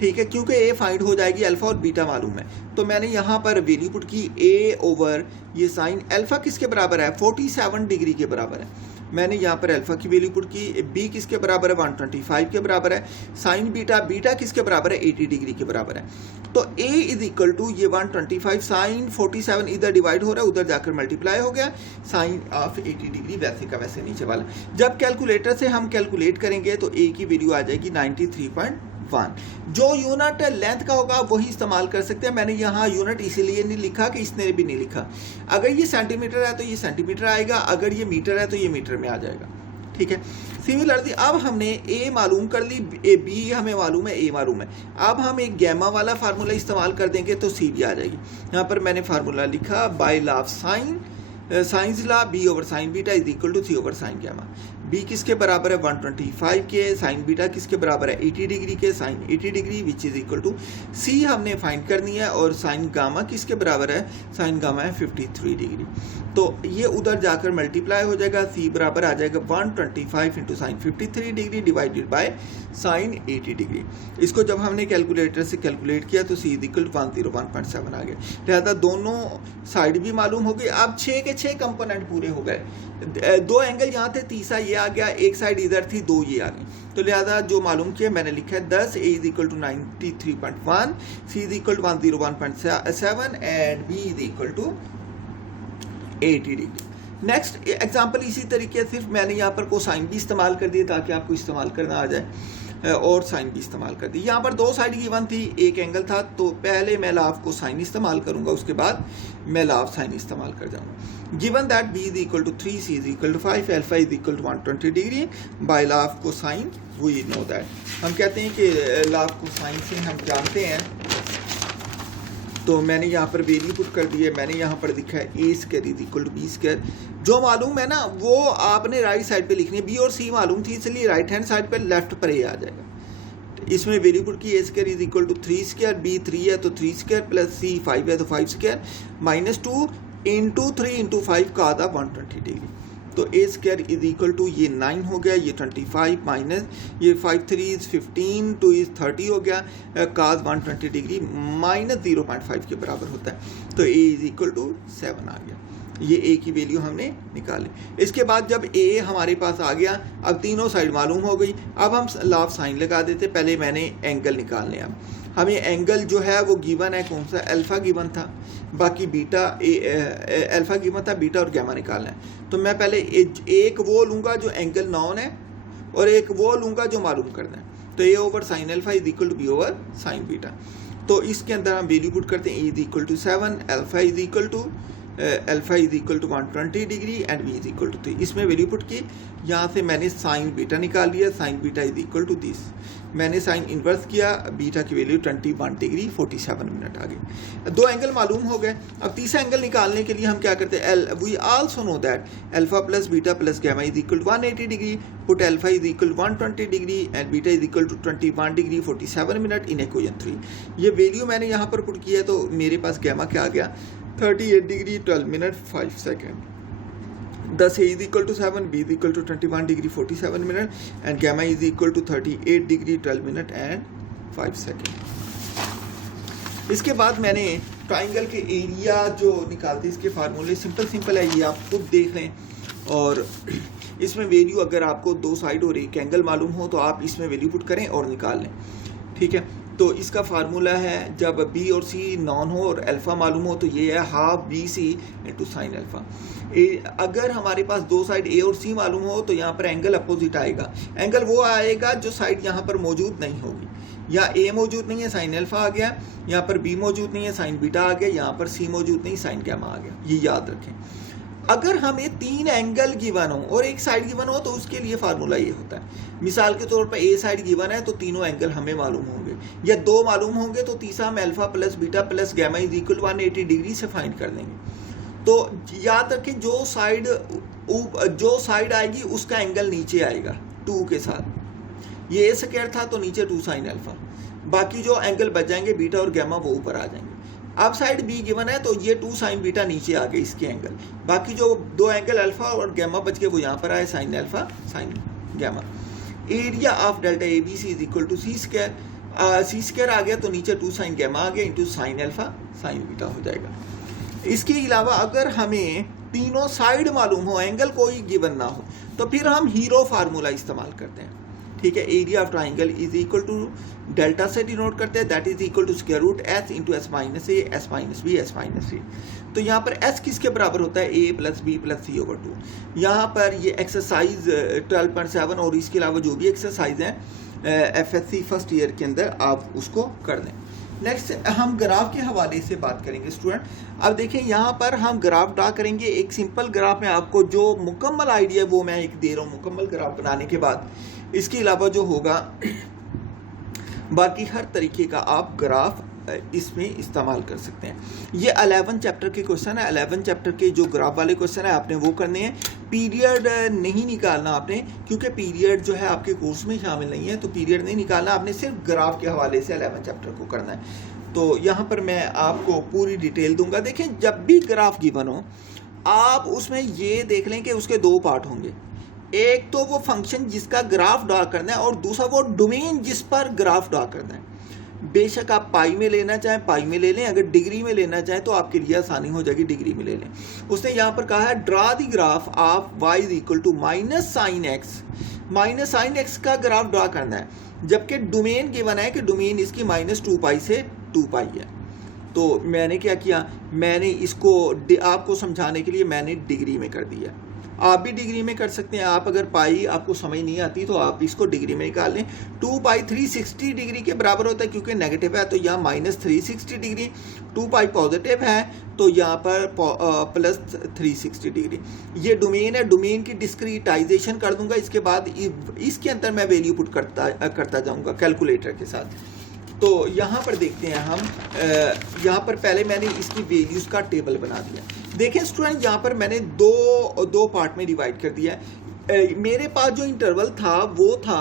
ठीक है, क्योंकि ए फाइंड हो जाएगी, अल्फा और बीटा मालूम है। तो मैंने यहाँ पर वैल्यू पुट की ए ओवर ये साइन अल्फा किसके बराबर है 47 डिग्री के बराबर है। मैंने यहाँ पर अल्फा की वैल्यू पुट की, बी किसके बराबर है 125 के बराबर है, साइन बीटा, बीटा किसके बराबर है 80 डिग्री के बराबर है। तो ए इज इक्वल टू ये 125 साइन 47 इधर डिवाइड हो रहा है, उधर जाकर मल्टीप्लाई हो गया, साइन ऑफ 80 डिग्री वैसे का वैसे नीचे वाला। जब कैलकुलेटर से हम कैलकुलेट करेंगे तो ए की वैल्यू आ जाएगी 93.1। जो यूनिट लेंथ का होगा वही इस्तेमाल कर सकते हैं। मैंने यहाँ यूनिट इसीलिए नहीं लिखा कि इसने भी नहीं लिखा। अगर ये सेंटीमीटर है तो ये सेंटीमीटर आएगा, अगर ये मीटर है तो ये मीटर में आ जाएगा, ठीक है। सिमिलरली अब हमने ए मालूम कर ली, ए बी हमें मालूम है, ए मालूम है। अब हम एक गैमा वाला फार्मूला इस्तेमाल कर देंगे तो सी भी आ जाएगी। यहाँ पर मैंने फार्मूला लिखा by law of sine, sines law b over sine beta is equal to c over sine gamma. B किसके बराबर है 125 के, साइन बीटा किसके बराबर है 80 डिग्री के, sine 80 degree which is equal to C हमने फाइंड करनी है, और साइन गामा किसके बराबर है, साइन गामा है 53 डिग्री। तो ये उधर जाकर मल्टीप्लाई हो जाएगा, सी बराबर आ जाएगा 125 into sine 53 degree divided by sine 80 degree. इसको जब हमने कैलकुलेटर से कैलकुलेट किया तो सी इज इक्वल टू 101.7 आ गया। लिहाजा दोनों साइड भी मालूम हो गई। अब 6 के 6 कंपोनेंट पूरे हो गए। 2 एंगल यहाँ थे, तीसरा ये आ गया, एक साइड इधर थी, 2 ये आ गई। तो लिहाजा जो मालूम किया मैंने लिखा है 10, A is equal to 93.1, C is equal to 101.7 and B is equal to 80 degree. Next example इसी तरीके से, सिर्फ मैंने यहाँ पर कोसाइन भी इस्तेमाल कर दिया ताकि आपको इस्तेमाल करना आ जाए, और साइन भी इस्तेमाल कर दी। यहाँ पर 2 साइड गिवन थी, एक एंगल था, तो पहले मैं लॉ ऑफ कोसाइन इस्तेमाल करूंगा, उसके बाद मैं लॉ ऑफ साइन इस्तेमाल कर जाऊंगा। Given that b is equal to 3, c is equal to 5, alpha is equal to 120 degree, by law of cosine we know that. हम कहते हैं कि लॉ ऑफ कोसाइन से हम जानते हैं, तो मैंने यहाँ पर वैल्यू पुट कर दी है। मैंने यहाँ पर लिखा है A square is equal to B square. जो मालूम है ना वो आपने राइट साइड पे लिखनी है, बी और सी मालूम थी इसलिए राइट हैंड साइड पे लेफ्ट पर ए आ जाएगा। तो इसमें वैल्यू पुट की A square is equal to 3 square, B 3 है तो 3 स्क्वायर, प्लस सी 5 है तो 5 स्क्वायर, माइनस 2 इंटू 3 इंटू 5 का आधा 120 डिग्री। तो ए स्क्वायर इज इक्वल टू ये 9 हो गया, ये 25 माइनस ये 5 3 इज 15, 2 इज 30 हो गया, काज 120 डिग्री माइनस 0.5 के बराबर होता है। तो ए इज इक्वल टू 7 आ गया। ये ए की वैल्यू हमने निकाली। इसके बाद जब ए हमारे पास आ गया, अब तीनों साइड मालूम हो गई। अब हम लॉ ऑफ साइन लगा देते। पहले मैंने एंगल निकालने, अब हमें एंगल जो है वो गिवन है, कौन सा, अल्फा गिवन था, बाकी बीटा अल्फा गिवन था, बीटा और गैमा निकालना है। तो मैं पहले एक वो लूँगा जो एंगल नॉन है, और एक वो लूँगा जो मालूम करना है। तो A over sine alpha is equal to B over sine beta. तो इसके अंदर हम वैल्यू पुट करते हैं, A is equal to 7, alpha is equal to 120 degree and B is equal to 3। इसमें वैल्यू पुट की, यहाँ से मैंने साइन बीटा निकाल लिया, sine beta is equal to this. मैंने साइन इन्वर्स किया, बीटा की वैल्यू 21 डिग्री 47 मिनट आ गई। 2 एंगल मालूम हो गए। अब तीसरा एंगल निकालने के लिए हम क्या करते हैं, we also know that alpha plus beta plus gamma is equal to 180 degree, put alpha is equal to 120 degree and beta is equal to 21 degree 47 minute in equation 3। ये वैल्यू मैंने यहाँ पर पुट किया है, तो मेरे पास गैमा क्या आ गया, 38 degree 12 minute 5 second. Thus A is equal to 7, B is equal to 21 degree 47 minute and gamma is equal to 38 degree 12 minute and 5 second। इसके बाद मैंने ट्राइंगल के एरिया जो निकालते हैं, इसके फार्मूले सिंपल है, ये आप खुद देख लें। और इसमें वैल्यू अगर आपको 2 साइड और एक एंगल मालूम हो तो आप इसमें वैल्यू पुट करें और निकाल लें, ठीक है। तो इसका फार्मूला है, जब बी और सी नॉन हो और अल्फा मालूम हो तो ये है half b c into sine alpha. अगर हमारे पास 2 साइड ए और सी मालूम हो तो यहाँ पर एंगल अपोजिट आएगा। एंगल वो आएगा जो साइड यहाँ पर मौजूद नहीं होगी। या ए मौजूद नहीं है, साइन अल्फा आ गया, यहाँ पर बी मौजूद नहीं है, साइन बीटा आ गया, यहाँ पर सी मौजूद नहीं, साइन गैमा आ गया। ये याद रखें। अगर हमें 3 एंगल गिवन हो और एक साइड गिवन हो तो उसके लिए फार्मूला ये होता है। मिसाल के तौर पर ए साइड गिवन है तो तीनों एंगल हमें मालूम होंगे, या 2 मालूम होंगे तो तीसरा हम alpha plus beta plus gamma is equal 180 degree से फाइंड कर लेंगे। तो याद रखें, जो साइड आएगी उसका एंगल नीचे आएगा 2 के साथ। ये ए स्क्वायर था तो नीचे 2 साइन अल्फा, बाकी जो एंगल बच जाएंगे बीटा और गैमा वो ऊपर आ जाएंगे। अब साइड बी गिवन है तो ये 2 साइन बीटा नीचे आ गए इसके एंगल, बाकी जो 2 एंगल अल्फा और गैमा बच गए वो यहाँ पर आए, sine alpha sine gamma. Area of delta A B C is equal to C square. C square आ गया तो नीचे 2 साइन गैमा आ गया into sine alpha sine beta हो जाएगा। इसके अलावा अगर हमें तीनों साइड मालूम हो, एंगल कोई गिवन ना हो, तो फिर हम हीरो फार्मूला इस्तेमाल करते हैं। ठीक है, area of triangle is equal to delta से डिनोट करते हैं, that is equal to square root S into S minus A, S minus B, S minus C. तो यहाँ पर एस किसके बराबर होता है, A plus B plus C over 2। यहाँ पर ये एक्सरसाइज 12.7 और इसके अलावा जो भी एक्सरसाइज हैं FSC फर्स्ट ईयर के अंदर आप उसको कर लें। नेक्स्ट हम ग्राफ के हवाले से बात करेंगे स्टूडेंट। अब देखें यहाँ पर हम ग्राफ ड्रा करेंगे। एक सिंपल ग्राफ में आपको जो मुकम्मल आइडिया वो मैं एक दे रहा हूँ। मुकम्मल ग्राफ बनाने के बाद इसके अलावा जो होगा बाकी हर तरीके का आप ग्राफ इसमें इस्तेमाल कर सकते हैं। ये 11 चैप्टर के क्वेश्चन है। 11 चैप्टर के जो ग्राफ वाले क्वेश्चन है आपने वो करने हैं। पीरियड नहीं निकालना आपने, क्योंकि पीरियड जो है आपके कोर्स में शामिल नहीं है, तो पीरियड नहीं निकालना आपने, सिर्फ ग्राफ के हवाले से 11 चैप्टर को करना है। तो यहाँ पर मैं आपको पूरी डिटेल दूंगा। देखें, जब भी ग्राफ गिवन हो आप उसमें ये देख लें कि उसके दो पार्ट होंगे। एक तो वो फंक्शन जिसका ग्राफ ड्रा करना है और दूसरा वो डोमेन जिस पर ग्राफ ड्रा करना है। बेशक आप पाई में लेना चाहें पाई में ले लें, अगर डिग्री में लेना चाहें तो आपके लिए आसानी हो जाएगी, डिग्री में ले लें। उसने यहाँ पर कहा है draw the graph of y is equal to minus sine x. Minus sine x का ग्राफ ड्रा करना है, जबकि डोमेन गिवन है कि डोमेन इसकी -2 पाई से 2 पाई है। तो मैंने क्या किया, मैंने इसको आपको समझाने के लिए मैंने डिग्री में कर दिया। आप भी डिग्री में कर सकते हैं। आप अगर पाई आपको समझ नहीं आती तो आप इसको डिग्री में निकाल लें। 2 पाई 360 डिग्री के बराबर होता है, क्योंकि नेगेटिव है तो यहाँ -360 डिग्री, 2 पाई पॉजिटिव है तो यहाँ पर +360 डिग्री। ये डोमेन है, डोमेन की डिस्क्रीटाइजेशन कर दूंगा। इसके बाद इसके अंदर मैं वैल्यू पुट करता जाऊँगा कैलकुलेटर के साथ। तो यहाँ पर देखते हैं हम, यहाँ पर पहले मैंने इसकी वैल्यूज़ का टेबल बना दिया। देखें स्टूडेंट, यहाँ पर मैंने दो पार्ट में डिवाइड कर दिया है। मेरे पास जो इंटरवल था वो था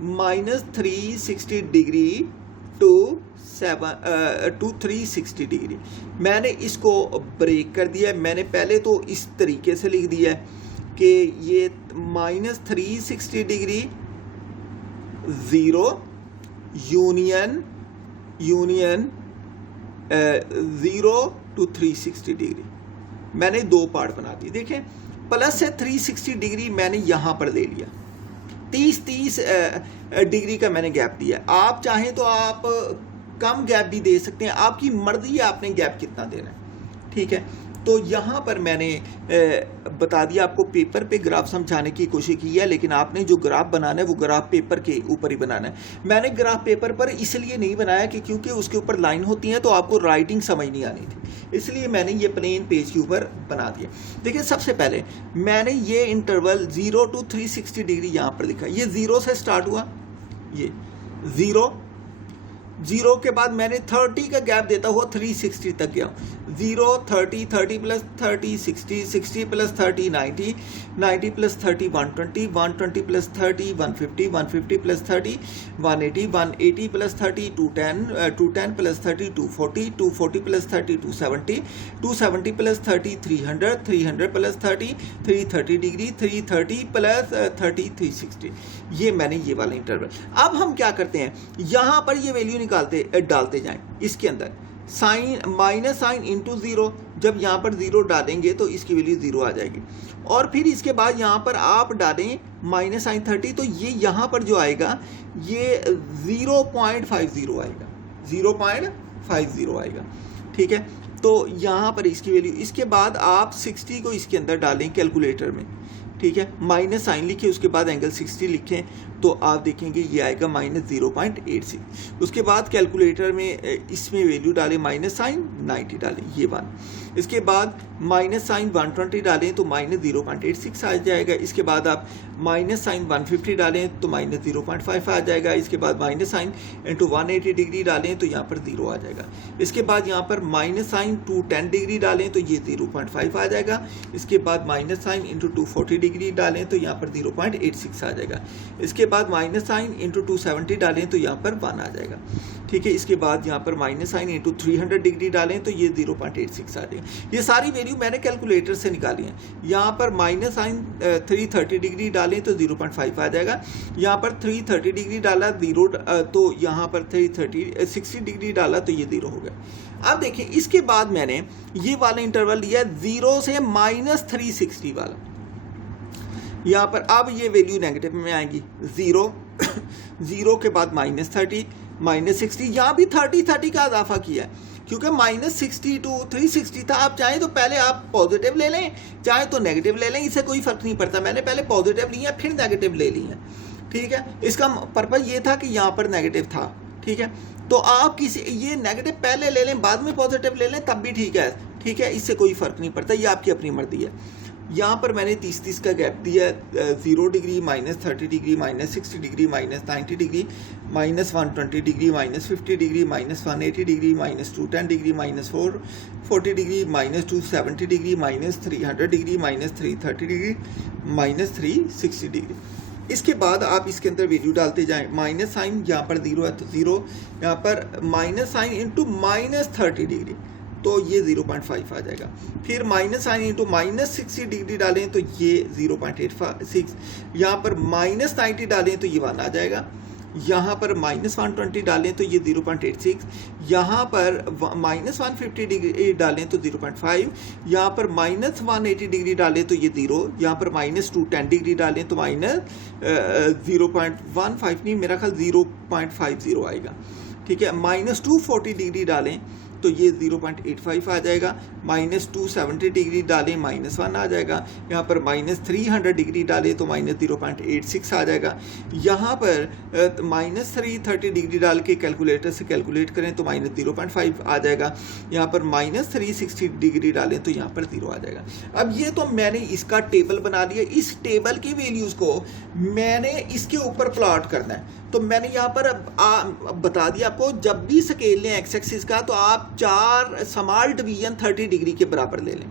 -360 डिग्री टू 360 डिग्री। मैंने इसको ब्रेक कर दिया। मैंने पहले तो इस तरीके से लिख दिया कि ये -360 डिग्री 0 यूनियन 0 to 360 डिग्री। मैंने दो पार्ट बना दिए। देखें, प्लस से 360 डिग्री मैंने यहाँ पर ले लिया, 30 डिग्री का मैंने गैप दिया। आप चाहें तो आप कम गैप भी दे सकते हैं, आपकी मर्जी है आपने गैप कितना देना है। ठीक है, तो यहाँ पर मैंने बता दिया आपको। पेपर पे ग्राफ समझाने की कोशिश की है, लेकिन आपने जो ग्राफ बनाना है वो ग्राफ पेपर के ऊपर ही बनाना है। मैंने ग्राफ पेपर पर इसलिए नहीं बनाया कि क्योंकि उसके ऊपर लाइन होती है तो आपको राइटिंग समझ नहीं आनी थी, इसलिए मैंने ये प्लेन पेज के ऊपर बना दिया। देखिए, सबसे पहले मैंने ये इंटरवल 0 to 360 डिग्री यहाँ पर लिखा। ये 0 से स्टार्ट हुआ, ये 0 के बाद मैंने 30 का गैप देता हुआ 360 तक गया। 0 30 30 plus 30 60 60 plus 30 90 90 plus 30 120 120 plus 30 150 150 plus 30 180 180 plus 30 210 210 plus 30 240 240 plus 30 270 270 plus 30 300 300 plus 30 330 degree 330 plus 30 360। ये मैंने ये वाला इंटरवल। अब हम क्या करते हैं, यहाँ पर ये वैल्यू डालते जाएं इसके अंदर। साइन माइनस साइन इंटू 0, जब यहाँ पर 0 डालेंगे तो इसकी वैल्यू 0 आ जाएगी। और फिर इसके बाद यहाँ पर आप डालें माइनस साइन 30, तो ये यहाँ पर जो आएगा ये 0.50 आएगा, 0.50 आएगा। ठीक है, तो यहाँ पर इसकी वैल्यू, इसके बाद आप 60 को इसके अंदर डालें कैलकुलेटर में। ठीक है, माइनस साइन लिखे, उसके बाद एंगल 60 लिखें तो आप देखेंगे ये आएगा -0.86। उसके बाद कैलकुलेटर में इसमें वैल्यू डालें, माइनस साइन 90 डालें, ये 1। इसके बाद माइनस साइन 120 डालें तो -0.86 आ जाएगा। इसके बाद आप माइनस साइन 150 डालें तो -0.5 आ जाएगा। इसके बाद माइनस साइन इंटू 180 डिग्री डालें तो यहाँ पर 0 आ जाएगा। इसके बाद यहाँ पर माइनस साइन 210 डिग्री डालें तो ये 0.5 आ जाएगा। इसके बाद माइनस साइन इंटू 240 डिग्री डालें तो यहाँ पर 0.86 आ जाएगा। इसके बाद माइनस साइन इंटू 270 डालें तो यहाँ पर 1 आ जाएगा, ठीक है। इसके बाद यहाँ पर माइनस साइन इंटू 300 डिग्री डालें तो ये 0.86 आ जाएगा। ये सारी वैल्यू मैंने कैलकुलेटर से निकाली है। यहाँ पर माइनस साइन 330 डिग्री डालें तो 0.5 आ जाएगा। यहाँ पर 330 डिग्री डाला 0, तो यहाँ पर 60 डिग्री डाला तो ये 0 हो गया। अब देखें, इसके बाद मैंने ये वाला इंटरवल लिया 0 से -360 वाला। यहाँ पर अब ये वैल्यू नेगेटिव में आएगी, 0 के बाद -30 -60, यहाँ भी 30 का इजाफा किया है क्योंकि -60 to 360 था। आप चाहें तो पहले आप पॉजिटिव ले लें, चाहे तो नेगेटिव ले लें, इससे कोई फर्क नहीं पड़ता। मैंने पहले पॉजिटिव लिया फिर नेगेटिव ले लिया, ठीक है। इसका पर्पज़ ये था कि यहाँ पर नेगेटिव था, ठीक है। तो आप ये नेगेटिव पहले ले लें बाद में पॉजिटिव ले लें तब भी ठीक है, ठीक है। इससे कोई फर्क नहीं पड़ता, ये आपकी अपनी मर्जी है। यहाँ पर मैंने 30 का गैप दिया, 0 degree -30 degree -60 degree -90 degree -120 degree -50 degree -180 degree -210 degree -440 degree -270 degree -300 degree -330 degree -360 degree. इसके बाद आप इसके अंदर वैल्यू डालते जाएं। माइनस साइन यहाँ पर 0 है तो 0, यहाँ पर माइनस साइन इंटू -30 डिग्री तो ये 0.5 आ जाएगा। फिर माइनस साइन इंटू -60 डिग्री डालें तो ये 0.86, यहाँ पर -90 डालें तो ये 1 आ जाएगा। यहाँ पर -120 डालें तो ये 0.86, यहाँ पर -150 डिग्री डालें तो 0.5, यहाँ पर -180 डिग्री डालें तो ये 0, यहाँ पर -210 डिग्री डालें तो -0.15 नहीं, मेरा ख्याल 0.50 आएगा, ठीक है। -240 डिग्री डालें तो ये 0.85 आ जाएगा। -270 डिग्री डालें -1 आ जाएगा। यहाँ पर -300 डिग्री डालें तो -0.86 आ जाएगा। यहाँ पर -330 डिग्री डाल के कैलकुलेटर से कैलकुलेट करें तो -0.5 आ जाएगा। यहाँ पर -360 डिग्री डालें तो यहाँ पर 0 आ जाएगा। अब ये तो मैंने इसका टेबल बना लिया। इस टेबल की वैल्यूज़ को मैंने इसके ऊपर प्लॉट करना है। तो मैंने यहाँ पर बता दिया आपको, जब भी स्केल लें एक्स एक्सिस का तो आप 4 स्मॉल डिवीजन 30 डिग्री के बराबर ले लें।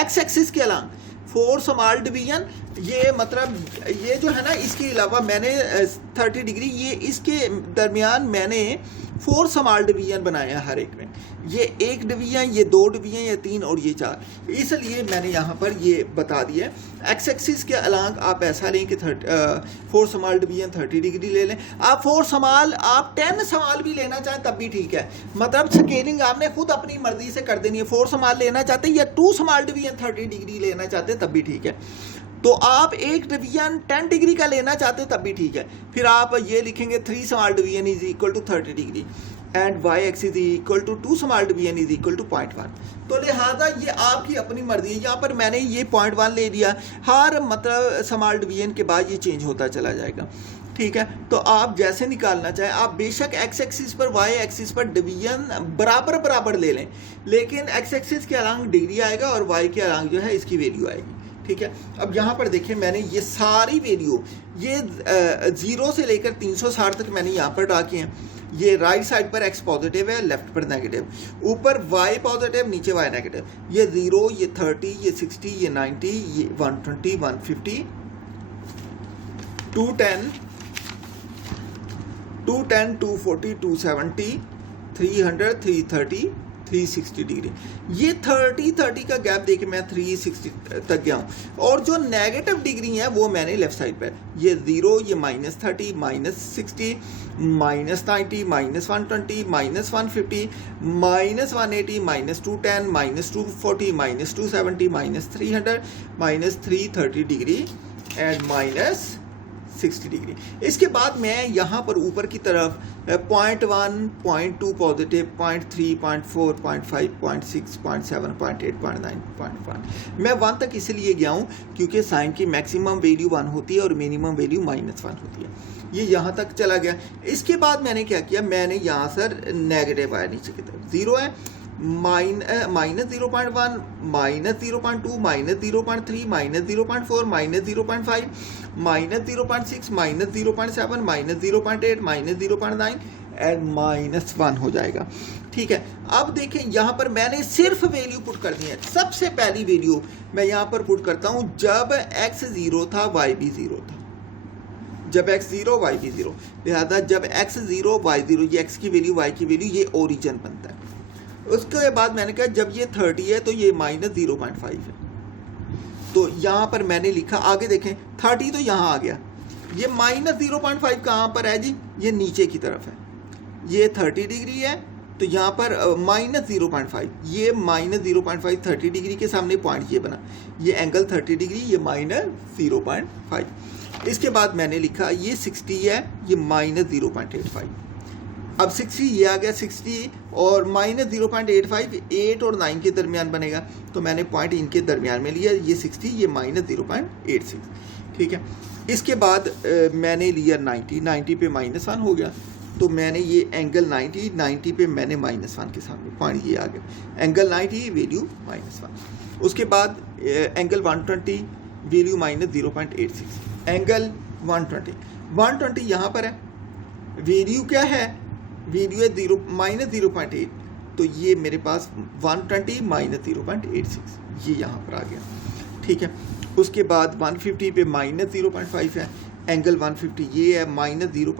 एक्स एक्सिस के अलावा 4 स्मॉल डिवीजन, ये मतलब ये जो है ना, इसके अलावा मैंने 30 डिग्री, ये इसके दरमियान मैंने 4 स्मॉल डिवीजन बनाए हैं हर एक में। ये 1 डिवीजन, ये 2 डिवीजन, ये 3 और ये 4। इसलिए मैंने यहाँ पर ये बता दिया। एक्स एक्सिस के अलग आप ऐसा लें कि 4 स्मॉल डिवीजन 30 डिग्री ले लें। आप 4 स्मॉल, आप 10 स्मॉल भी लेना चाहें तब भी ठीक है। मतलब स्केलिंग आपने खुद अपनी मर्जी से कर देनी है। 4 स्मॉल लेना चाहते हैं या 2 स्मॉल डिवीजन 30 डिग्री लेना चाहते हैं तब भी ठीक है। तो आप 1 डिवीजन 10 डिग्री का लेना चाहते हो तब भी ठीक है। फिर आप ये लिखेंगे 3 small division is equal to 30 degree and y axis is equal to 2 small division is equal to 0.1। तो लिहाजा ये आपकी अपनी मर्जी है। यहाँ पर मैंने ये 0.1 ले लिया। हर मतलब स्मॉल डिवीजन के बाद ये चेंज होता चला जाएगा, ठीक है। तो आप जैसे निकालना चाहें, आप बेशक एक्स एक्सिस पर y एक्सिस पर डिवीजन बराबर बराबर ले लें, लेकिन एक्स एक्सिस के अलग डिग्री आएगा और y के अलग जो है इसकी वैल्यू आएगी, ठीक है। अब यहाँ पर देखिए, मैंने ये सारी वैल्यू ये 0 से लेकर 360 तक मैंने यहाँ पर डाल हैं। ये राइट साइड पर x पॉजिटिव है, लेफ्ट पर नेगेटिव, ऊपर y पॉजिटिव, नीचे y नेगेटिव। ये 0, ये 30, ये 60, ये 90, ये 120, 150, 210, 240, 270, 300, 330, 360 डिग्री। ये 30 का गैप देके मैं 360 तक गया हूँ। और जो नेगेटिव डिग्री है वो मैंने लेफ्ट साइड पर, ये 0, ये -30, -60, -90, -120, -150, -180, -210, -240, -270, -300, -330 डिग्री एंड -60 डिग्री। इसके बाद मैं यहाँ पर ऊपर की तरफ 0.1, 0.2 पॉजिटिव, 0.3, 0.4, 0.5, 0.6, 0.7, 0.8, 0.9, 0.1। मैं 1 तक इसलिए गया हूँ क्योंकि साइन की मैक्सिमम वैल्यू 1 होती है और मिनिमम वैल्यू -1 होती है। ये यहाँ तक चला गया। इसके बाद मैंने क्या किया, मैंने यहाँ सर नेगेटिव आया नीचे की तरफ, 0 है, -0.1, -0.2, -0.3, -0.4, -0.5, -0.6, -0.7, -0.8, -0.9 एंड -1 हो जाएगा, ठीक है। अब देखें, यहाँ पर मैंने सिर्फ वैल्यू पुट कर दी है। सबसे पहली वैल्यू मैं यहाँ पर पुट करता हूँ जब x 0 था y भी 0 था। जब x 0 y भी 0, लिहाजा जब x 0 y 0, ये x की वैल्यू y की वैल्यू, ये ओरिजिन बनता है। उसके बाद मैंने कहा जब ये 30 है तो ये -0.5 है। तो यहाँ पर मैंने लिखा, आगे देखें 30 तो यहाँ आ गया, ये -0.5 कहाँ पर है जी, ये नीचे की तरफ है। ये 30 डिग्री है तो यहाँ पर -0.5, ये -0.5 30 डिग्री के सामने पॉइंट ये बना, ये एंगल 30 डिग्री, ये -0.5। इसके बाद मैंने लिखा ये 60 है, ये -0.85। अब 60 ये आ गया, 60 और -0.85 8 और 9 के दरमियान बनेगा, तो मैंने पॉइंट इनके दरमियान में लिया, ये 60, ये -0.86, ठीक है। इसके बाद मैंने लिया 90 पे -1 हो गया, तो मैंने ये एंगल 90 पे मैंने -1 के सामने पॉइंट ये आ गया, एंगल 90 वैल्यू -1। उसके बाद एंगल 120 वैल्यू -0.86, एंगल 120 यहाँ पर है, वैल्यू क्या है, वैल्यू है -0.8, तो ये मेरे पास 120 -0.86 ये यहाँ पर आ गया, ठीक है। उसके बाद 150 पे -0.5 है, एंगल 150 ये है, -0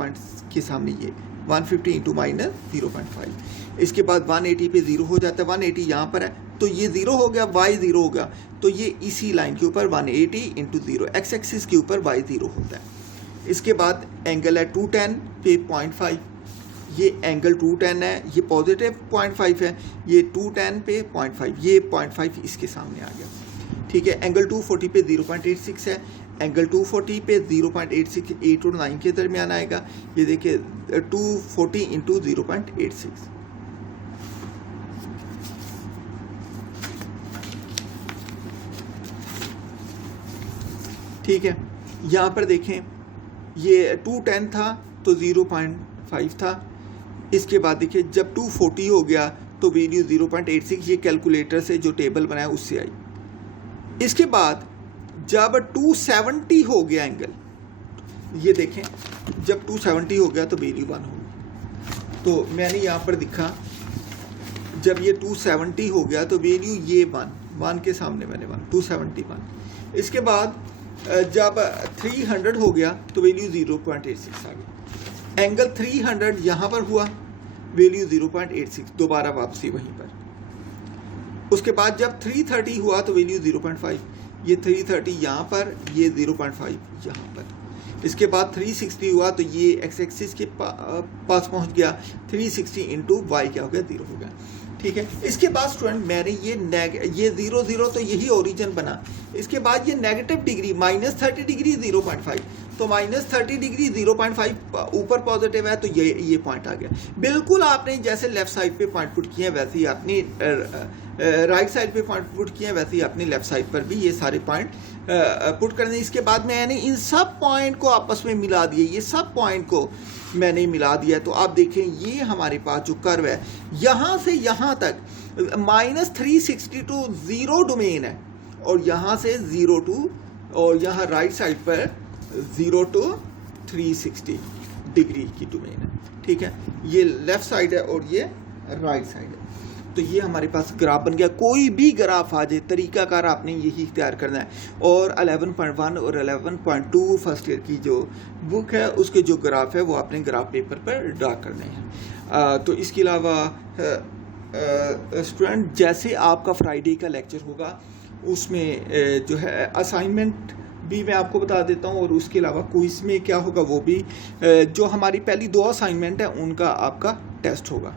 के सामने ये 150 इंटू -0.5। इसके बाद 180 पे 0 हो जाता है, 180 यहाँ पर है तो ये 0 हो गया, y 0 हो गया, तो ये इसी लाइन के ऊपर 180 इंटू 0, एक्स एक्सिस के ऊपर y 0 होता है। इसके बाद एंगल है 210 पे 0.5, ये एंगल 210 है, ये पॉजिटिव 0.5 है, ये 210 पे 0.5, ये 0.5 इसके सामने आ गया, ठीक है। एंगल 240 पे 0.86 है, एंगल 240 पे 0.86 8 और 9 के दरमियान आएगा, ये देखिए 240 इंटू 0.86, ठीक है। यहाँ पर देखें ये 210 था तो 0.5 था, इसके बाद देखिए जब 240 हो गया तो वैल्यू 0.86, ये कैलकुलेटर से जो टेबल बनाया उससे आई। इसके बाद जब 270 हो गया एंगल, ये देखें जब 270 हो गया तो वैल्यू 1 होगी, तो मैंने यहाँ पर दिखा जब ये 270 हो गया तो वैल्यू ये 1 के सामने मैंने 271। इसके बाद जब 300 हो गया तो वैल्यू 0.86 आ गई, एंगल 300 यहाँ पर हुआ, वैल्यू 0.86, दोबारा वापसी वहीं पर। उसके बाद जब 330 हुआ तो वैल्यू 0.5, ये 330 यहाँ पर, ये 0.5 यहाँ पर। इसके बाद 360 हुआ तो ये एक्स एक्सिस के पास पहुँच गया, 360 इंटू वाई क्या हो गया, 0 हो गया, ठीक है। इसके बाद स्टूडेंट मैंने ये 0 तो यही ओरिजिन बना। इसके बाद ये नेगेटिव डिग्री -30 डिग्री 0.5, तो -30 डिग्री 0.5 ऊपर पॉजिटिव है तो ये पॉइंट आ गया। बिल्कुल आपने जैसे लेफ्ट साइड पे पॉइंट पुट किए हैं वैसे ही आपने राइट साइड पे पॉइंट पुट किए हैं, वैसे ही अपनी लेफ्ट साइड पर भी ये सारे पॉइंट पुट करने। इसके बाद मैंने इन सब पॉइंट को आपस में मिला दिए, ये सब पॉइंट को मैंने मिला दिया, तो आप देखें ये हमारे पास जो कर्व है यहाँ से यहाँ तक -360 टू 0 डोमेन है, और यहाँ से 0 टू, और यहाँ राइट साइड पर 0 टू 360 डिग्री की डोमेन है, ठीक है। ये लेफ्ट साइड है और ये राइट साइड है। तो ये हमारे पास ग्राफ बन गया। कोई भी ग्राफ आ जाए, तरीकाकार आपने यही इख्तियार करना है। और 11.1 और 11.2 फर्स्ट ईयर की जो बुक है उसके जो ग्राफ है वो आपने ग्राफ पेपर पर ड्रा करने हैं। तो इसके अलावा स्टूडेंट जैसे आपका फ्राइडे का लेक्चर होगा उसमें जो है असाइनमेंट भी मैं आपको बता देता हूँ, और उसके अलावा क्विज में क्या होगा वो भी, जो हमारी पहली 2 असाइनमेंट है उनका आपका टेस्ट होगा।